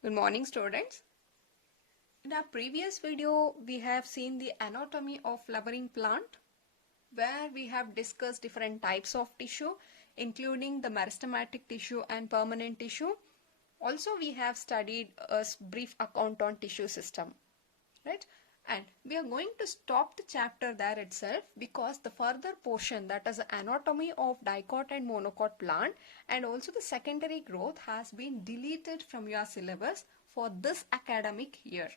Good morning, students. In our previous video, we have seen the anatomy of flowering plant, where we have discussed different types of tissue, including the meristematic tissue and permanent tissue. Also, we have studied a brief account on tissue system, right? And we are going to stop the chapter there itself because the further portion, that is the anatomy of dicot and monocot plant and also the secondary growth, has been deleted from your syllabus for this academic year.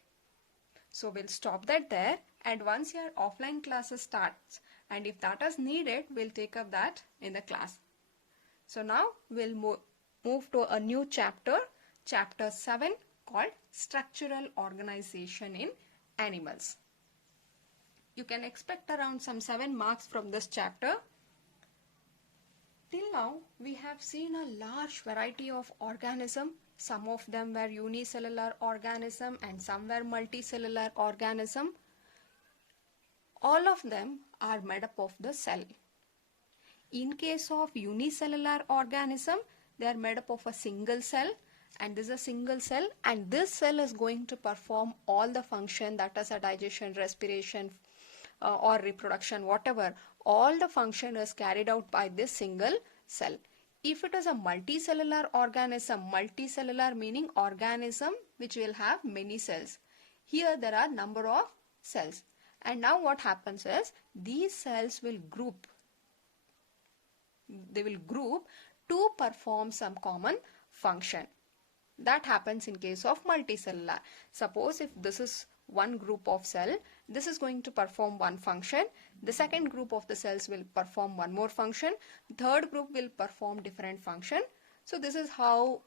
So we'll stop that there, and once your offline classes starts, and if that is needed, we'll take up that in the class. So now we'll move to a new chapter, chapter 7, called structural organization in animals. You can expect around some 7 marks from this chapter. Till now, we have seen a large variety of organisms. Some of them were unicellular organism and some were multicellular organism. All of them are made up of the cell. In case of unicellular organism, they are made up of a single cell, and this is a single cell, and this cell is going to perform all the function, that is a digestion, respiration, or reproduction, whatever. All the function is carried out by this single cell. If it is a multicellular organism, multicellular meaning organism which will have many cells. Here there are number of cells, and now what happens is these cells will group. They will group to perform some common function. That happens in case of multicellular. Suppose if this is one group of cell, this is going to perform one function. The second group of the cells will perform one more function. Third group will perform different function. So this is how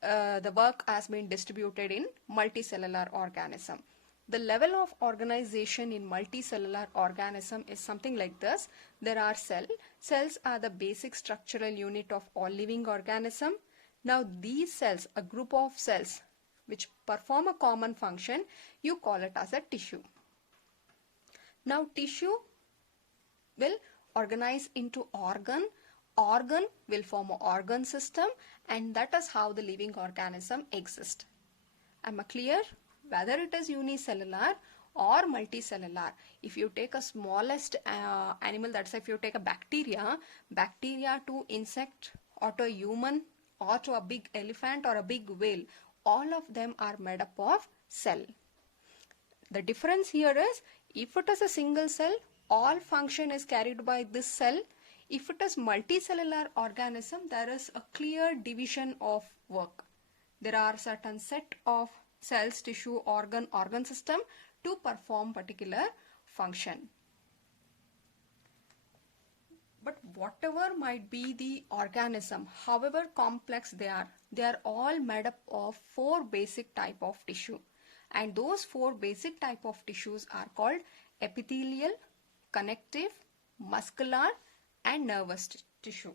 the work has been distributed in multicellular organism. The level of organization in multicellular organism is something like this. There are cells. Cells are the basic structural unit of all living organism. Now these cells, a group of cells which perform a common function, you call it as a tissue. Now tissue will organize into organ. Organ will form an organ system, and that is how the living organism exists. Am I clear? Whether it is unicellular or multicellular, if you take a smallest animal, that's if you take a bacteria to insect or to a human or to a big elephant or a big whale, all of them are made up of cell. The difference here is, if it is a single cell, all function is carried by this cell. If it is multicellular organism, there is a clear division of work. There are certain set of cells, tissue, organ system to perform particular function. But whatever might be the organism, however complex they are all made up of 4 basic type of tissue. And those 4 basic type of tissues are called epithelial, connective, muscular, and nervous tissue.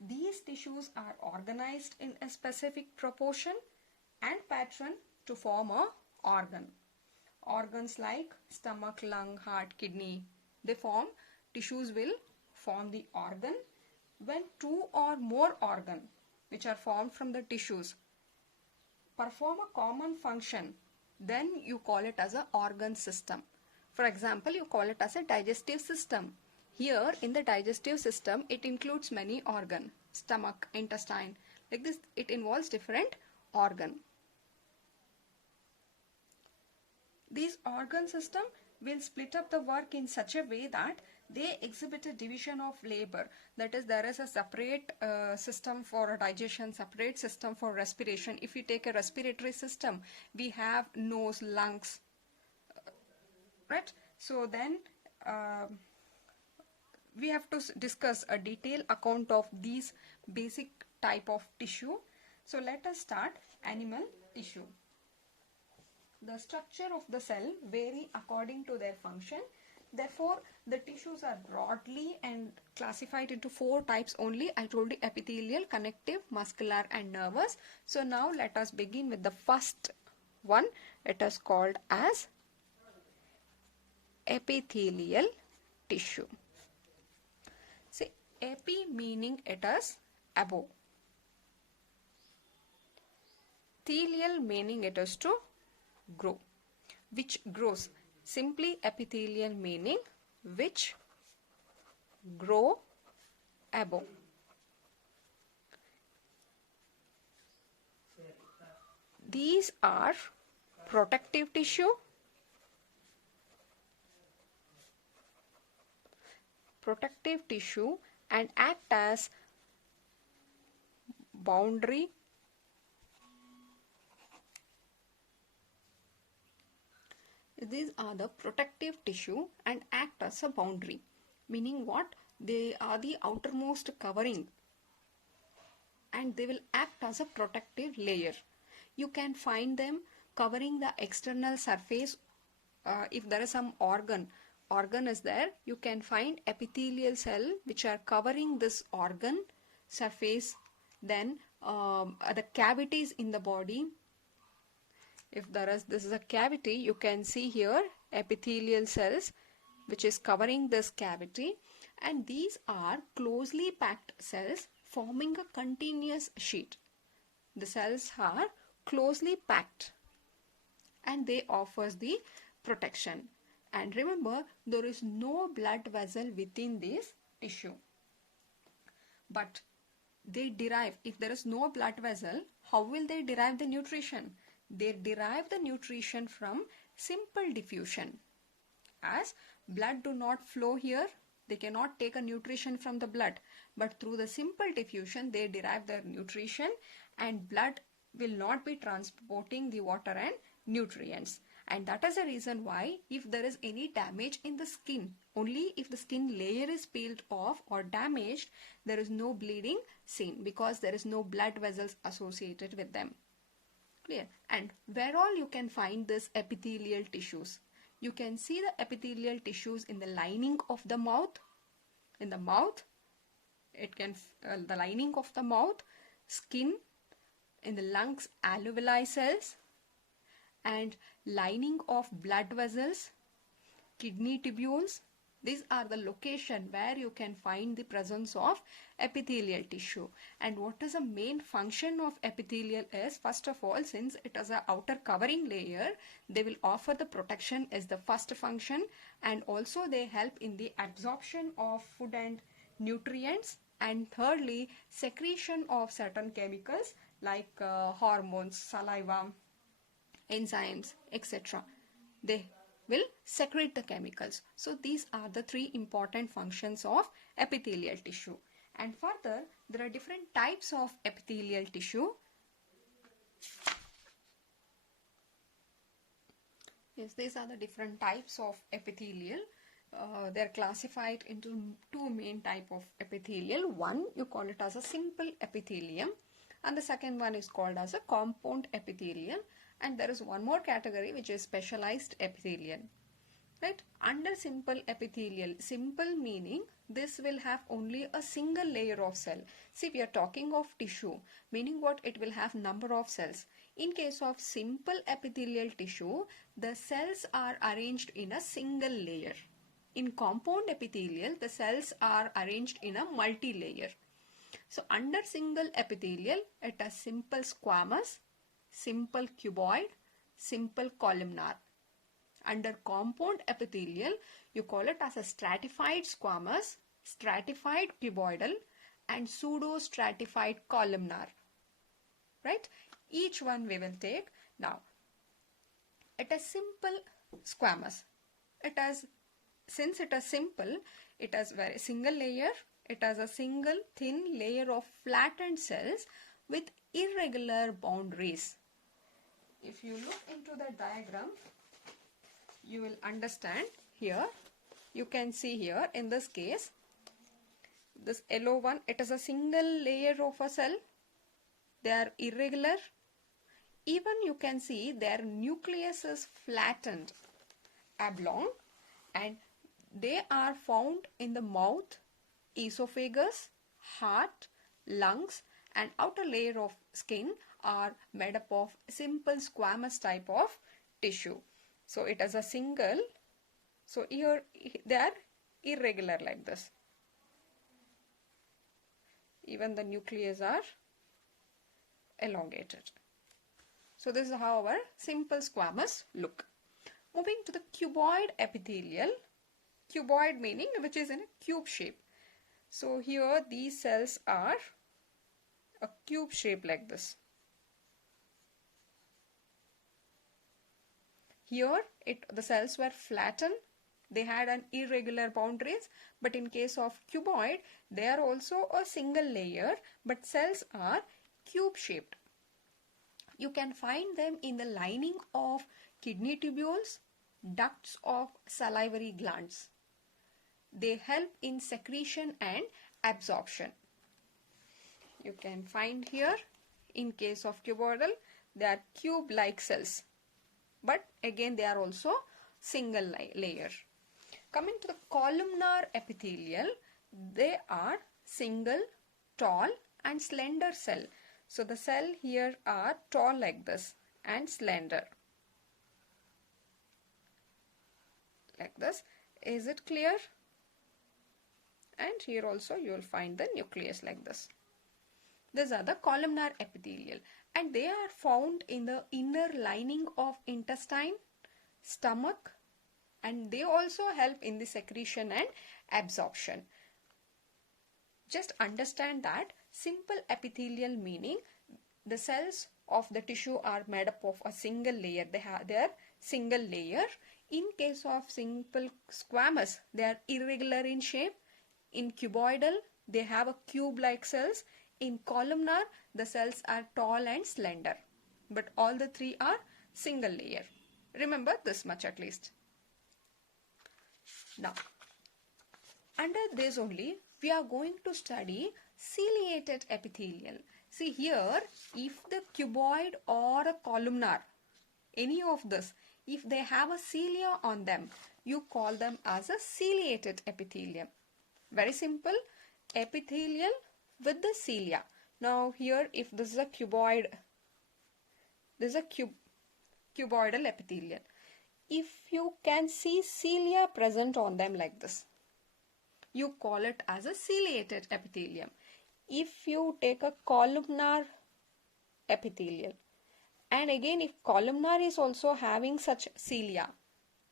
These tissues are organized in a specific proportion and pattern to form a organ. Organs like stomach, lung, heart, kidney, tissues will form the organ. When 2 or more organ which are formed from the tissues perform a common function, then you call it as an organ system. For example, you call it as a digestive system. Here in the digestive system, it includes many organs, stomach, intestine, like this. It involves different organ. These organ system will split up the work in such a way that they exhibit a division of labor. That is, there is a separate system for digestion, separate system for respiration. If you take a respiratory system, we have nose, lungs, right? So then we have to discuss a detailed account of these basic type of tissue. So let us start animal tissue. The structure of the cell vary according to their function. Therefore, the tissues are broadly and classified into 4 types only. I told you epithelial, connective, muscular, and nervous. So now let us begin with the first one. It is called as epithelial tissue. See, epi meaning it is above. Epithelial meaning it is to grow. Which grows. Simply epithelial meaning which grow above. These are protective tissue, and act as boundary. These are the protective tissue and act as a boundary. Meaning what? They are the outermost covering and they will act as a protective layer. You can find them covering the external surface. If there is some organ is there, you can find epithelial cell which are covering this organ surface. Then the cavities in the body. If this is a cavity, you can see here epithelial cells which is covering this cavity, and these are closely packed cells forming a continuous sheet. The cells are closely packed and they offers the protection. And remember, there is no blood vessel within this tissue. But they derive, if there is no blood vessel, how will they derive the nutrition? They derive the nutrition from simple diffusion. As blood do not flow here, they cannot take a nutrition from the blood. But through the simple diffusion, they derive their nutrition, and blood will not be transporting the water and nutrients. And that is the reason why if there is any damage in the skin, only if the skin layer is peeled off or damaged, there is no bleeding seen because there is no blood vessels associated with them. Clear? And where all you can find this epithelial tissues? You can see the epithelial tissues in the lining of the mouth. In the mouth, it can the lining of the mouth, skin, in the lungs, alveoli cells, and lining of blood vessels, kidney tubules. These are the location where you can find the presence of epithelial tissue. And what is the main function of epithelial is, first of all, since it is an outer covering layer, they will offer the protection as the first function, and also they help in the absorption of food and nutrients, and thirdly, secretion of certain chemicals like hormones, saliva, enzymes, etc. They will secrete the chemicals. So these are the three important functions of epithelial tissue. And further, there are different types of epithelial tissue. Yes, these are the different types of epithelial. They are classified into two main type of epithelial. One, you call it as a simple epithelium, and the second one is called as a compound epithelium. And there is one more category which is specialized epithelium. Right? Under simple epithelial, simple meaning this will have only a single layer of cell. See, we are talking of tissue, meaning what? It will have number of cells. In case of simple epithelial tissue, the cells are arranged in a single layer. In compound epithelial, the cells are arranged in a multi-layer. So under single epithelial, it has simple squamous, simple cuboid, simple columnar. Under compound epithelial, you call it as a stratified squamous, stratified cuboidal, and pseudo-stratified columnar. Right? Each one we will take. Now, it is simple squamous. Since it is simple, it has very single layer. It has a single thin layer of flattened cells with irregular boundaries. If you look into the diagram, you will understand here. You can see here in this case, this yellow one, it is a single layer of a cell. They are irregular. Even you can see their nucleus is flattened, oblong, and they are found in the mouth, esophagus, heart, lungs, and outer layer of skin are made up of simple squamous type of tissue. So it is a single. So here they are irregular like this. Even the nucleus are elongated. So this is how our simple squamous look. Moving to the cuboid epithelial. Cuboid meaning which is in a cube shape. So here these cells are a cube shape like this. Here the cells were flattened. They had an irregular boundaries, but in case of cuboid, they are also a single layer, but cells are cube shaped. You can find them in the lining of kidney tubules, ducts of salivary glands. They help in secretion and absorption. You can find here, in case of cuboidal, they are cube-like cells. But again, they are also single layer. Coming to the columnar epithelial, they are single, tall and slender cell. So the cell here are tall like this and slender. Like this. Is it clear? And here also you will find the nucleus like this. These are the columnar epithelial and they are found in the inner lining of intestine, stomach, and they also help in the secretion and absorption. Just understand that simple epithelial meaning the cells of the tissue are made up of a single layer. They are single layer. In case of simple squamous, they are irregular in shape. In cuboidal, they have a cube-like cells. In columnar, the cells are tall and slender. But all the three are single layer. Remember this much at least. Now, under this only, we are going to study ciliated epithelial. See here, if the cuboid or a columnar, any of this, if they have a cilia on them, you call them as a ciliated epithelium. Very simple, epithelial with the cilia. Now here, if this is a cuboid, this is a cuboidal epithelial. If you can see cilia present on them like this, you call it as a ciliated epithelium. If you take a columnar epithelial, and again if columnar is also having such cilia,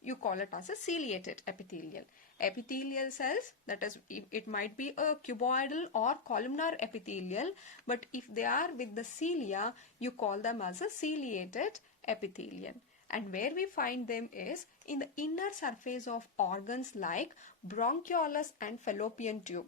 you call it as a ciliated epithelial. Epithelial cells, that is, it might be a cuboidal or columnar epithelial, but if they are with the cilia, you call them as a ciliated epithelium. And where we find them is in the inner surface of organs like bronchioles and fallopian tube.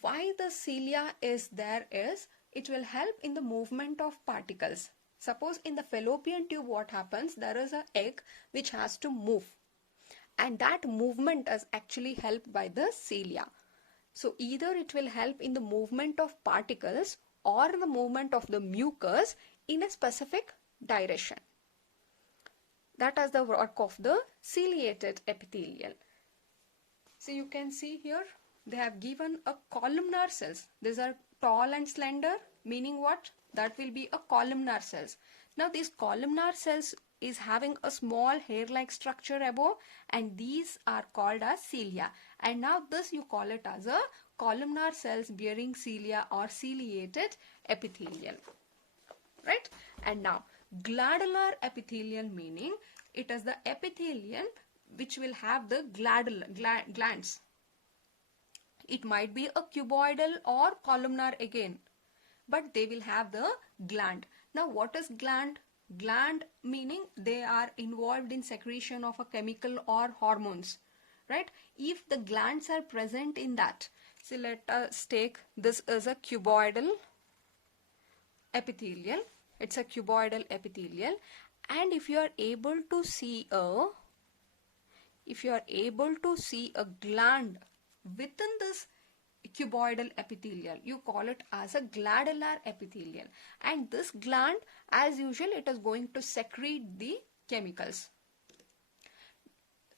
Why the cilia is there is, it will help in the movement of particles. Suppose in the fallopian tube what happens, there is an egg which has to move. And that movement is actually helped by the cilia. So either it will help in the movement of particles or the movement of the mucus in a specific direction. That is the work of the ciliated epithelial. So you can see here they have given a columnar cells. These are tall and slender, meaning what? That will be a columnar cells. Now these columnar cells is having a small hair-like structure above, and these are called as cilia. And now this you call it as a columnar cells bearing cilia or ciliated epithelial. Right? And now glandular epithelial meaning it is the epithelium which will have the glands. It might be a cuboidal or columnar again, but they will have the gland. Now what is gland? Gland meaning they are involved in secretion of a chemical or hormones, right? If the glands are present in that, so let us take this as a cuboidal epithelial. It's a cuboidal epithelial, and if you are able to see a gland within this cuboidal epithelial, you call it as a glandular epithelial, and this gland as usual it is going to secrete the chemicals.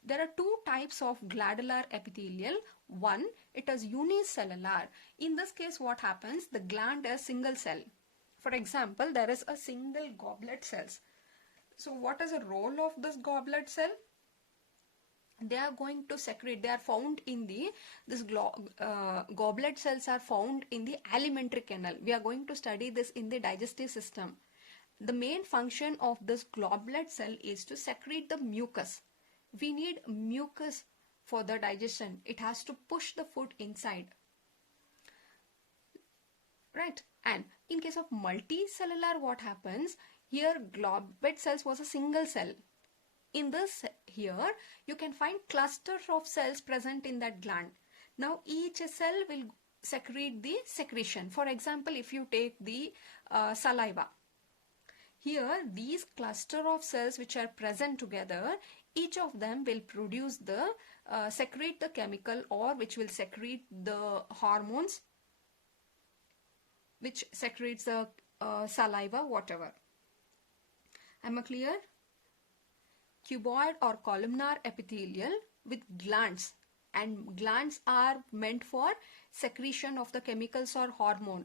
There are two types of glandular epithelial. One, it is unicellular. In this case what happens, the gland is single cell. For example, there is a single goblet cells. So what is the role of this goblet cell? They are going to secrete, they are found in the, goblet cells are found in the alimentary canal. We are going to study this in the digestive system. The main function of this goblet cell is to secrete the mucus. We need mucus for the digestion. It has to push the food inside. Right? And in case of multicellular, what happens? Here goblet cells was a single cell. In this here, you can find clusters of cells present in that gland. Now each cell will secrete the secretion. For example, if you take the saliva, here these cluster of cells which are present together, each of them will produce the secrete the chemical, or which will secrete the hormones, which secretes the saliva, whatever. Am I clear? Cuboid or columnar epithelial with glands, and glands are meant for secretion of the chemicals or hormone.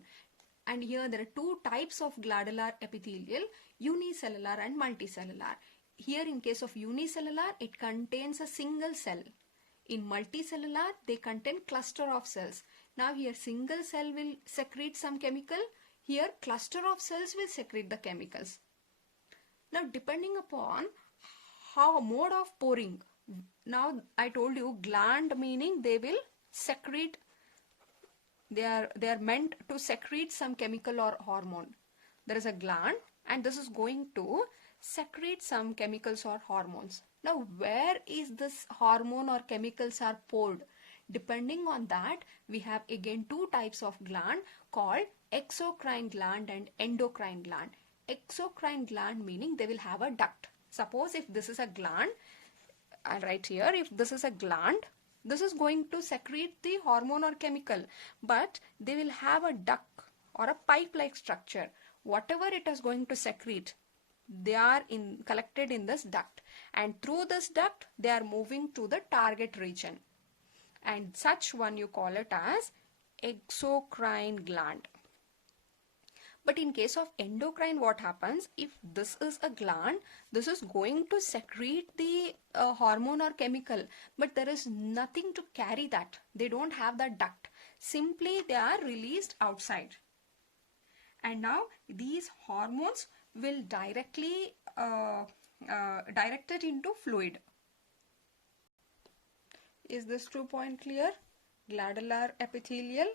And here there are two types of glandular epithelial, unicellular and multicellular. Here in case of unicellular, it contains a single cell. In multicellular, they contain cluster of cells. Now here single cell will secrete some chemical. Here cluster of cells will secrete the chemicals. Now depending upon how mode of pouring. Now I told you gland meaning they will secrete. They are meant to secrete some chemical or hormone. There is a gland and this is going to secrete some chemicals or hormones. Now where is this hormone or chemicals are poured? Depending on that, we have again two types of gland called exocrine gland and endocrine gland. Exocrine gland meaning they will have a duct. Suppose if this is a gland, I'll write here, if this is a gland, this is going to secrete the hormone or chemical, but they will have a duct or a pipe-like structure. Whatever it is going to secrete, they are collected in this duct, and through this duct they are moving to the target region, and such one you call it as exocrine gland. But in case of endocrine, what happens? If this is a gland, this is going to secrete the hormone or chemical, but there is nothing to carry that. They don't have that duct. Simply they are released outside. And now these hormones will directly directed into fluid. Is this 2 point clear? Glandular epithelial.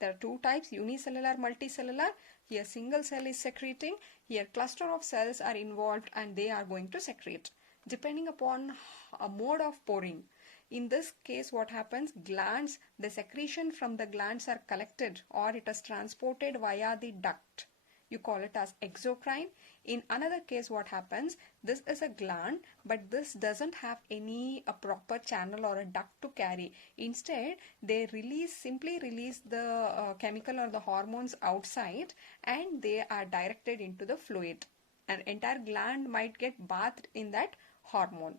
There are two types, unicellular, multicellular. Here single cell is secreting. Here cluster of cells are involved and they are going to secrete. Depending upon a mode of pouring. In this case, what happens? Glands, the secretion from the glands are collected or it is transported via the duct. You call it as exocrine. In another case, what happens? This is a gland, but this doesn't have any proper channel or a duct to carry. Instead, they simply release the chemical or the hormones outside, and they are directed into the fluid. An entire gland might get bathed in that hormone.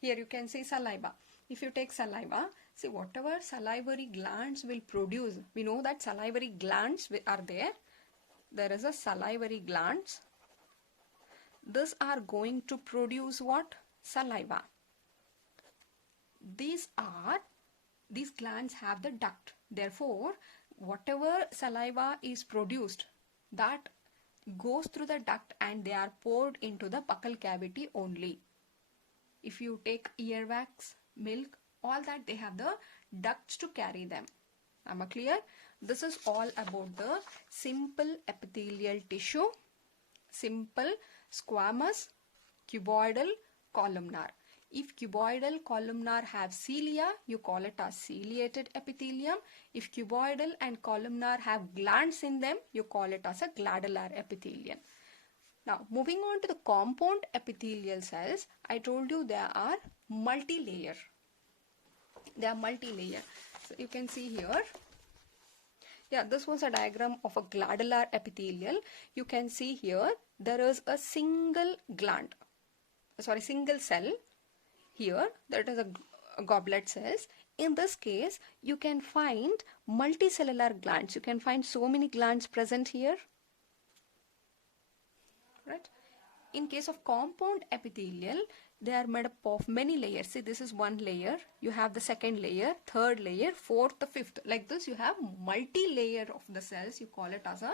Here you can see saliva. If you take saliva, see whatever salivary glands will produce. We know that salivary glands are there. There is a salivary glands. These are going to produce what? Saliva. These glands have the duct. Therefore, whatever saliva is produced, that goes through the duct and they are poured into the buccal cavity only. If you take earwax, milk, all that, they have the ducts to carry them. Am I clear? This is all about the simple epithelial tissue, simple, squamous, cuboidal, columnar. If cuboidal, columnar have cilia, you call it as ciliated epithelium. If cuboidal and columnar have glands in them, you call it as a glandular epithelium. Now, moving on to the compound epithelial cells, I told you there are multi-layer. They are multi-layer. So, you can see here. Yeah, this was a diagram of a glandular epithelial. You can see here, there is a single cell. Here, that is a goblet cells. In this case, you can find multicellular glands. You can find so many glands present here. Right? In case of compound epithelial, They are made up of many layers. See, this is one layer. You have the second layer, third layer, fourth, the fifth. Like this, you have multi-layer of the cells. You call it as a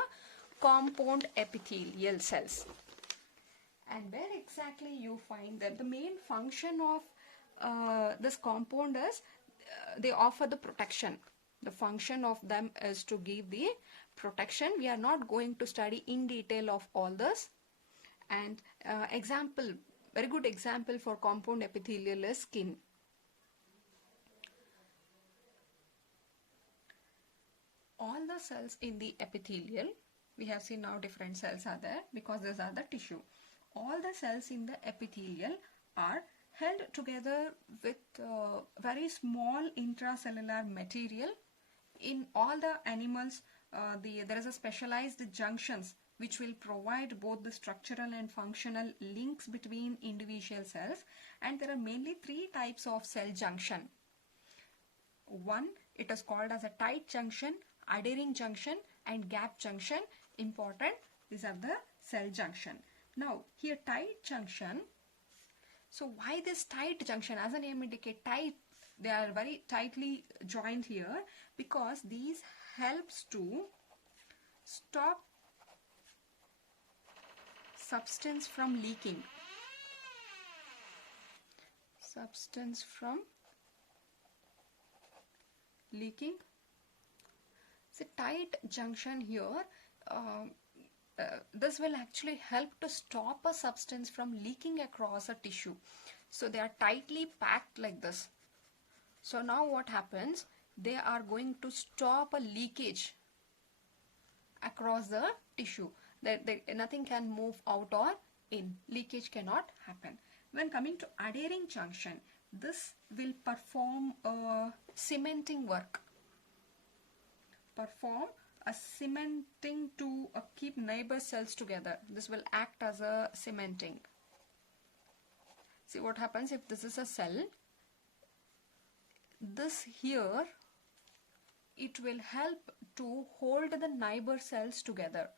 compound epithelial cells. And where exactly you find them? The main function of this compound is they offer the protection. The function of them is to give the protection. We are not going to study in detail of all this. And very good example for compound epithelial is skin. All the cells in the epithelial, we have seen now different cells are there because these are the tissue. All the cells in the epithelial are held together with very small intracellular material. In all the animals, there is a specialized junctions which will provide both the structural and functional links between individual cells, and there are mainly three types of cell junction. One, it is called as a tight junction, adhering junction and gap junction. Important, these are the cell junction. Now here tight junction. So why this tight junction? As the name indicate, tight, they are very tightly joined here because these helps to stop substance from leaking. Substance from leaking. So tight junction here, this will actually help to stop a substance from leaking across a tissue. So they are tightly packed like this. So now what happens? They are going to stop a leakage across the tissue. Nothing can move out or in. Leakage cannot happen. When coming to adhering junction, this will perform a cementing work. Perform a cementing to keep neighbor cells together. This will act as a cementing. See what happens if this is a cell. This here, it will help to hold the neighbor cells together.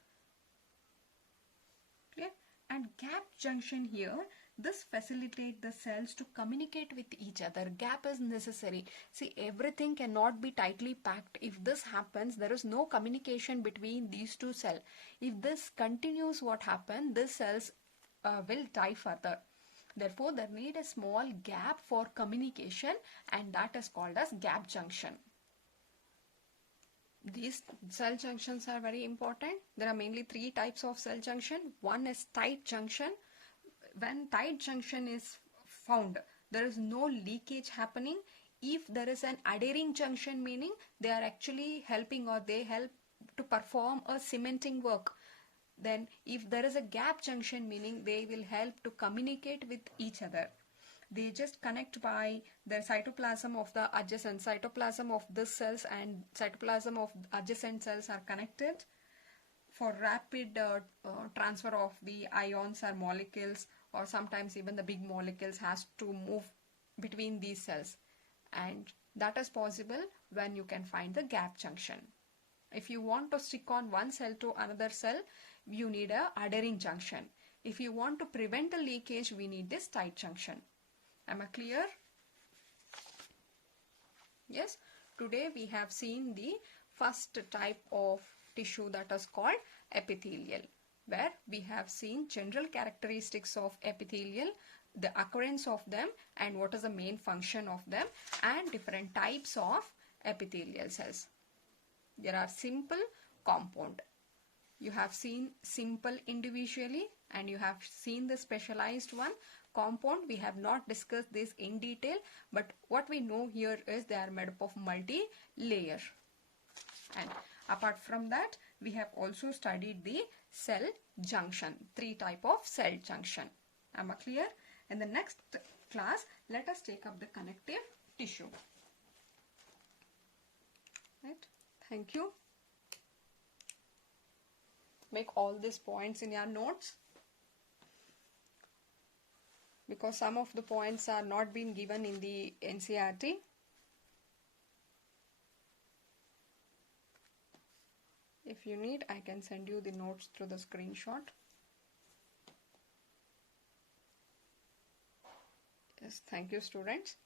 Okay? And gap junction here, this facilitates the cells to communicate with each other. Gap is necessary. See, everything cannot be tightly packed. If this happens, there is no communication between these two cells. If this continues, what happens? These cells will die further. Therefore, there need a small gap for communication, and that is called as gap junction. These cell junctions are very important. There are mainly three types of cell junction. One is tight junction. When tight junction is found, there is no leakage happening. If there is an adhering junction, meaning they are actually helping or they help to perform a cementing work. Then if there is a gap junction, meaning they will help to communicate with each other. They just connect by the cytoplasm of the adjacent. Cytoplasm of this cells and cytoplasm of adjacent cells are connected for rapid transfer of the ions or molecules, or sometimes even the big molecules has to move between these cells, and that is possible when you can find the gap junction. If you want to stick on one cell to another cell, you need a adhering junction. If you want to prevent the leakage, we need this tight junction. Am I clear? Yes. Today we have seen the first type of tissue, that is called epithelial, where we have seen general characteristics of epithelial, the occurrence of them and what is the main function of them, and different types of epithelial cells. There are simple, compound. You have seen simple individually and you have seen the specialized one. Compound, we have not discussed this in detail, but what we know here is they are made up of multi-layer. And apart from that, we have also studied the cell junction, three type of cell junction. Am I clear? In the next class, let us take up the connective tissue. Right? Thank you. Make all these points in your notes, because some of the points are not being given in the NCERT. If you need, I can send you the notes through the screenshot. Yes, thank you, students.